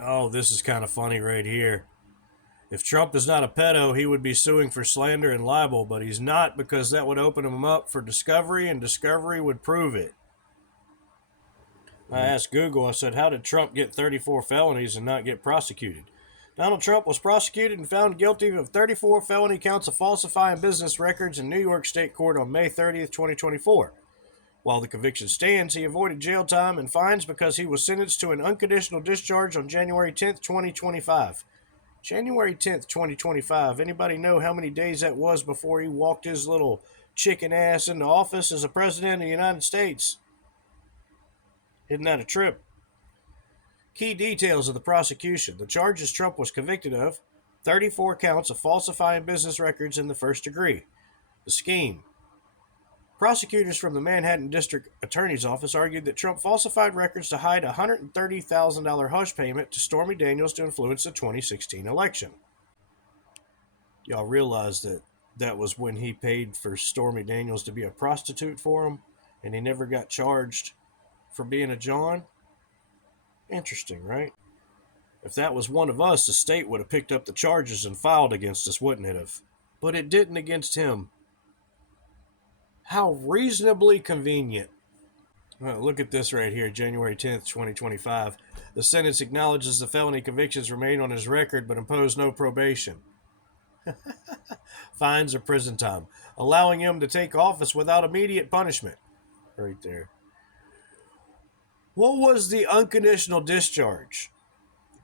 Oh, this is kind of funny right here. If Trump is not a pedo, he would be suing for slander and libel, but he's not because that would open him up for discovery, and discovery would prove it. I asked Google, I said, how did Trump get 34 felonies and not get prosecuted? Donald Trump was prosecuted and found guilty of 34 felony counts of falsifying business records in New York State Court on May 30th, 2024. While the conviction stands, he avoided jail time and fines because he was sentenced to an unconditional discharge on January 10th, 2025. January 10th, 2025. Anybody know how many days that was before he walked his little chicken ass into office as a president of the United States? Isn't that a trip? Key details of the prosecution. The charges Trump was convicted of: 34 counts of falsifying business records in the first degree. The scheme. Prosecutors from the Manhattan District Attorney's Office argued that Trump falsified records to hide a $130,000 hush payment to Stormy Daniels to influence the 2016 election. Y'all realize that that was when he paid for Stormy Daniels to be a prostitute for him, and he never got charged for being a John? Interesting, right? If that was one of us, the state would have picked up the charges and filed against us, wouldn't it have? But it didn't against him. How reasonably convenient. Well, look at this right here, January 10th, 2025. The sentence acknowledges the felony convictions remain on his record but imposed no probation. Fines or prison time, allowing him to take office without immediate punishment. Right there. What was the unconditional discharge?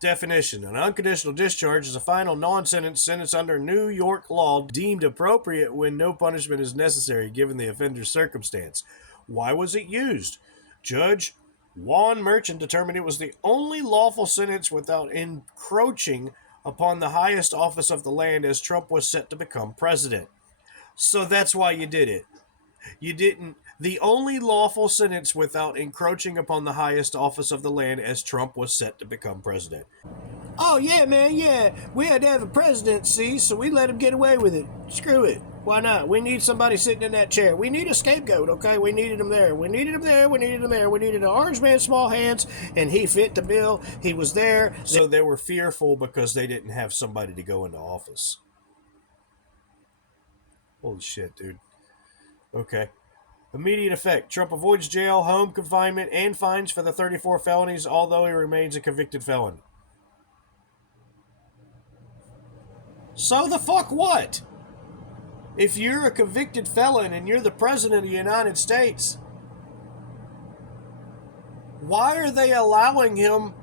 Definition. An unconditional discharge is a final non-sentence sentence under New York law deemed appropriate when no punishment is necessary given the offender's circumstance. Why was it used? Judge Juan Merchant determined it was the only lawful sentence without encroaching upon the highest office of the land as Trump was set to become president. So that's why you did it. You didn't. The only lawful sentence without encroaching upon the highest office of the land as Trump was set to become president. Oh, yeah, man, yeah. We had to have a presidency, so we let him get away with it. Screw it. Why not? We need somebody sitting in that chair. We need a scapegoat, okay? We needed him there. We needed him there. We needed him there. We needed an orange man, small hands, and he fit the bill. He was there. So they were fearful because they didn't have somebody to go into office. Holy shit, dude. Okay. Immediate effect. Trump avoids jail, home confinement, and fines for the 34 felonies, although he remains a convicted felon. So the fuck what? If you're a convicted felon and you're the president of the United States, why are they allowing him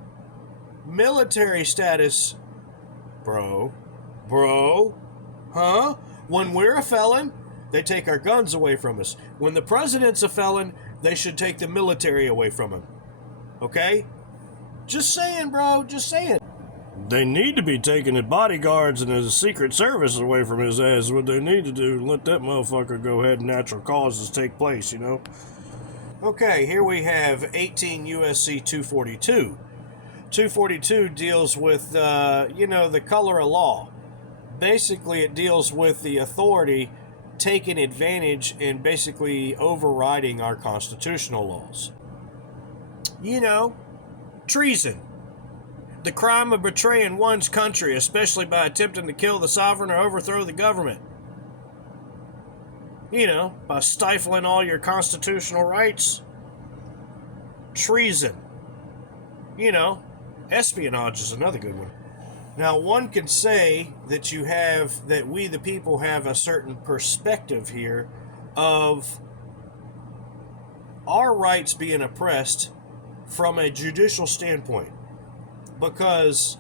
military status? Bro? Huh? When we're a felon, they take our guns away from us. When the president's a felon, they should take the military away from him. Okay? Just saying, bro. Just saying. They need to be taking the bodyguards and the Secret Service away from his ass. What they need to do, let that motherfucker go ahead and natural causes take place, you know? Okay, here we have 18 U.S.C. 242. 242 deals with, the color of law. Basically, it deals with the authority taking advantage and basically overriding our constitutional laws. Treason. The crime of betraying one's country, especially by attempting to kill the sovereign or overthrow the government. By stifling all your constitutional rights. Treason. Espionage is another good one. Now, one could say that we the people have a certain perspective here of our rights being oppressed from a judicial standpoint, because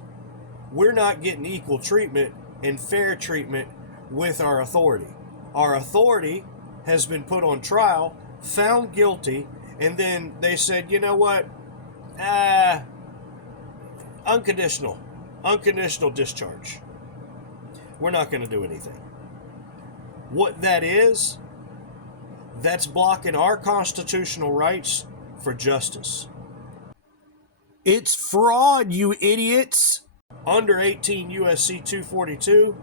we're not getting equal treatment and fair treatment with our authority. Our authority has been put on trial, found guilty, and then they said, you know what? Unconditional discharge. We're not going to do anything. What that is, that's blocking our constitutional rights for justice. It's fraud, you idiots. Under 18 U.S.C. 242,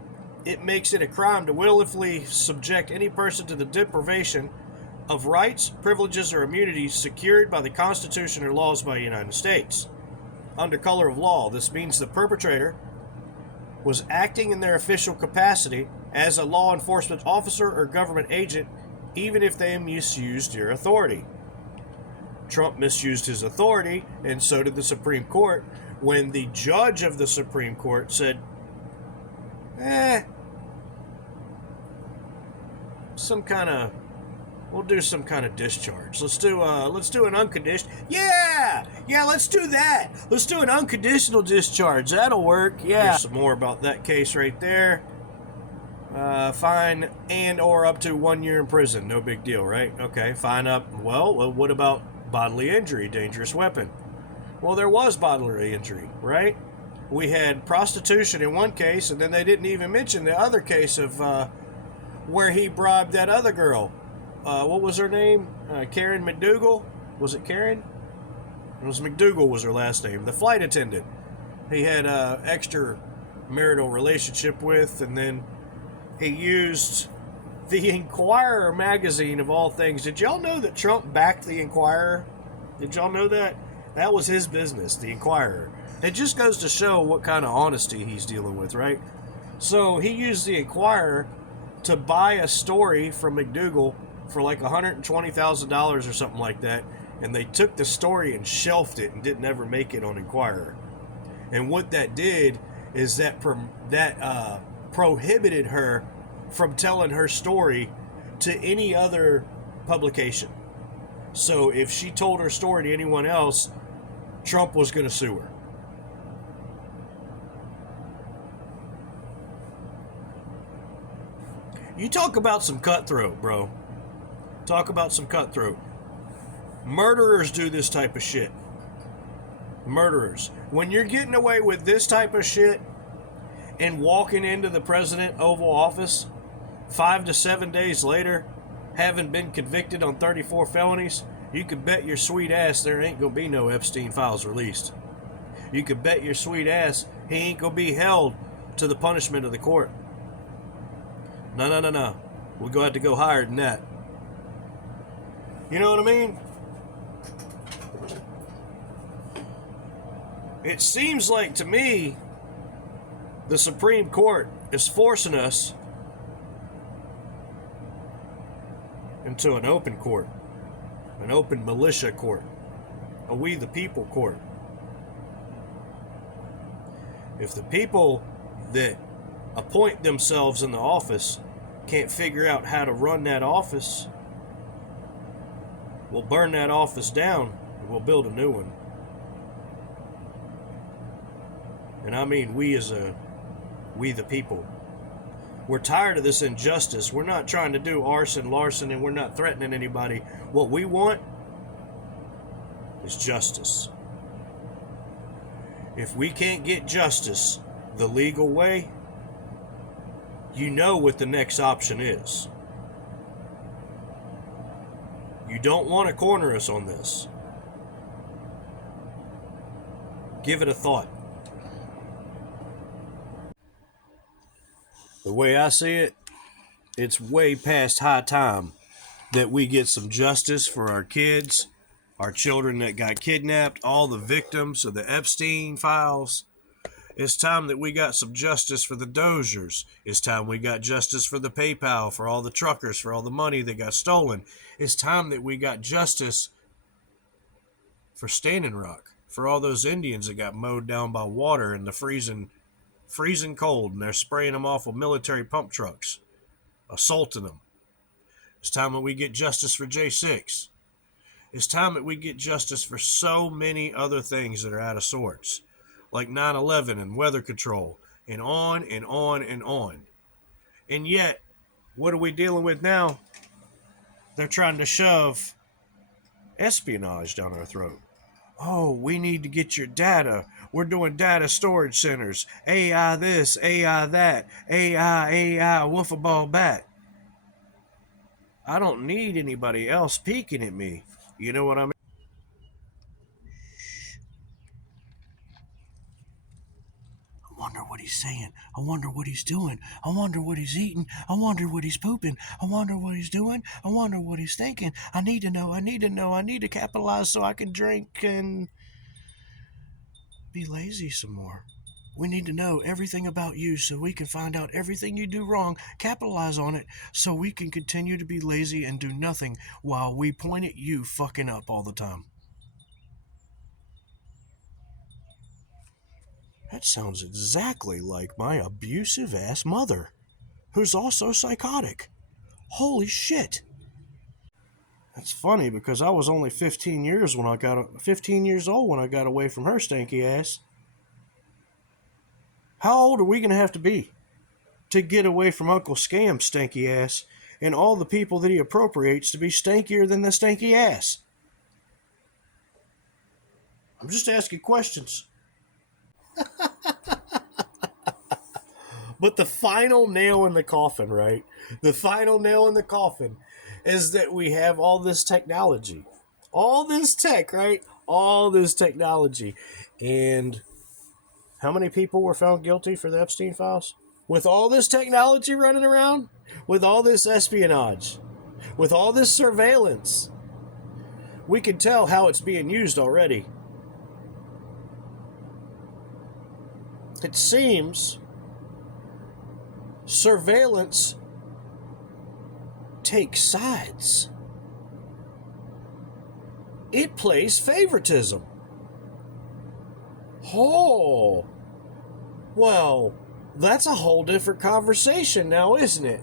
it makes it a crime to willfully subject any person to the deprivation of rights, privileges, or immunities secured by the Constitution or laws by the United States. under color of law. This means the perpetrator was acting in their official capacity as a law enforcement officer or government agent, even if they misused your authority. Trump misused his authority, and so did the Supreme Court, when the judge of the Supreme Court said, we'll do some kind of discharge. Let's do an unconditional. Yeah, let's do that. Let's do an unconditional discharge. That'll work. Yeah. Here's some more about that case right there. Fine and or up to 1 year in prison. No big deal, right? Okay, fine up. Well, what about bodily injury, dangerous weapon? Well, there was bodily injury, right? We had prostitution in one case, and then they didn't even mention the other case of where he bribed that other girl. What was her name? Karen McDougal? Was it Karen? It was McDougal was her last name. The flight attendant. He had an extramarital relationship with, and then he used the Inquirer magazine of all things. Did y'all know that Trump backed the Inquirer? Did y'all know that? That was his business, the Inquirer. It just goes to show what kind of honesty he's dealing with, right? So he used the Inquirer to buy a story from McDougal for like $120,000 or something like that, and they took the story and shelved it and didn't ever make it on Inquirer. And what that did is that prohibited her from telling her story to any other publication. So if she told her story to anyone else, Trump was going to sue her. You talk about some cutthroat, bro. Talk about some cutthroat. Murderers do this type of shit. Murderers. When you're getting away with this type of shit and walking into the president Oval Office 5 to 7 days later, having been convicted on 34 felonies, you can bet your sweet ass there ain't gonna be no Epstein files released. You can bet your sweet ass he ain't gonna be held to the punishment of the court. No. We're going to have to go higher than that. You know what I mean? It seems like to me the Supreme Court is forcing us into an open court, an open militia court, a we the people court. If the people that appoint themselves in the office can't figure out how to run that office, we'll burn that office down and we'll build a new one. And I mean we the people. We're tired of this injustice. We're not trying to do arson, larceny, and we're not threatening anybody. What we want is justice. If we can't get justice the legal way, you know what the next option is. You don't want to corner us on this. Give it a thought. The way I see it, it's way past high time that we get some justice for our kids, our children that got kidnapped, all the victims of the Epstein files. It's time that we got some justice for the Doziers. It's time we got justice for the PayPal, for all the truckers, for all the money that got stolen. It's time that we got justice for Standing Rock, for all those Indians that got mowed down by water in the freezing cold, and they're spraying them off with military pump trucks, assaulting them. It's time that we get justice for J6. It's time that we get justice for so many other things that are out of sorts, like 9/11 and weather control, and on and on and on. And yet, what are we dealing with now? They're trying to shove espionage down our throat. Oh, we need to get your data. We're doing data storage centers. AI this, AI that, AI, wiffle ball bat. I don't need anybody else peeking at me. You know what I mean? I wonder what he's saying. I wonder what he's doing. I wonder what he's eating. I wonder what he's pooping. I wonder what he's doing. I wonder what he's thinking. I need to know. I need to capitalize so I can drink and... Be lazy some more. We need to know everything about you so we can find out everything you do wrong, capitalize on it, so we can continue to be lazy and do nothing while we point at you fucking up all the time. That sounds exactly like my abusive ass mother, who's also psychotic. Holy shit. That's funny because I was only 15 years old when I got away from her stanky ass. How old are we going to have to be to get away from Uncle Scam's stanky ass and all the people that he appropriates to be stankier than the stanky ass? I'm just asking questions. But the final nail in the coffin, right? The final nail in the coffin is that we have all this technology. All this tech, right? All this technology. And how many people were found guilty for the Epstein files? With all this technology running around, with all this espionage, with all this surveillance, we can tell how it's being used already. It seems surveillance takes sides. It plays favoritism. Oh, well, that's a whole different conversation now, isn't it?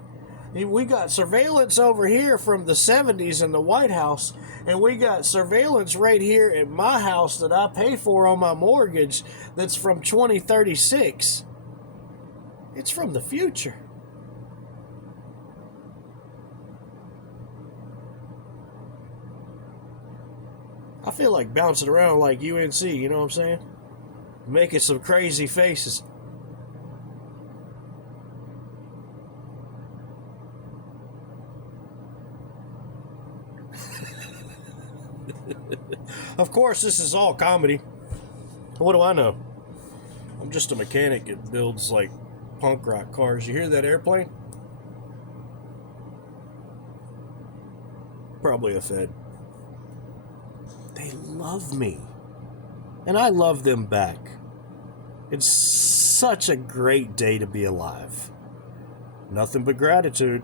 We got surveillance over here from the 70s in the White House, and we got surveillance right here at my house that I pay for on my mortgage that's from 2036. It's from the future. I feel like bouncing around like UNC, you know what I'm saying? Making some crazy faces. Of course, this is all comedy. What do I know? I'm just a mechanic that builds like punk rock cars. You hear that airplane? Probably a Fed. They love me. And I love them back. It's such a great day to be alive. Nothing but gratitude.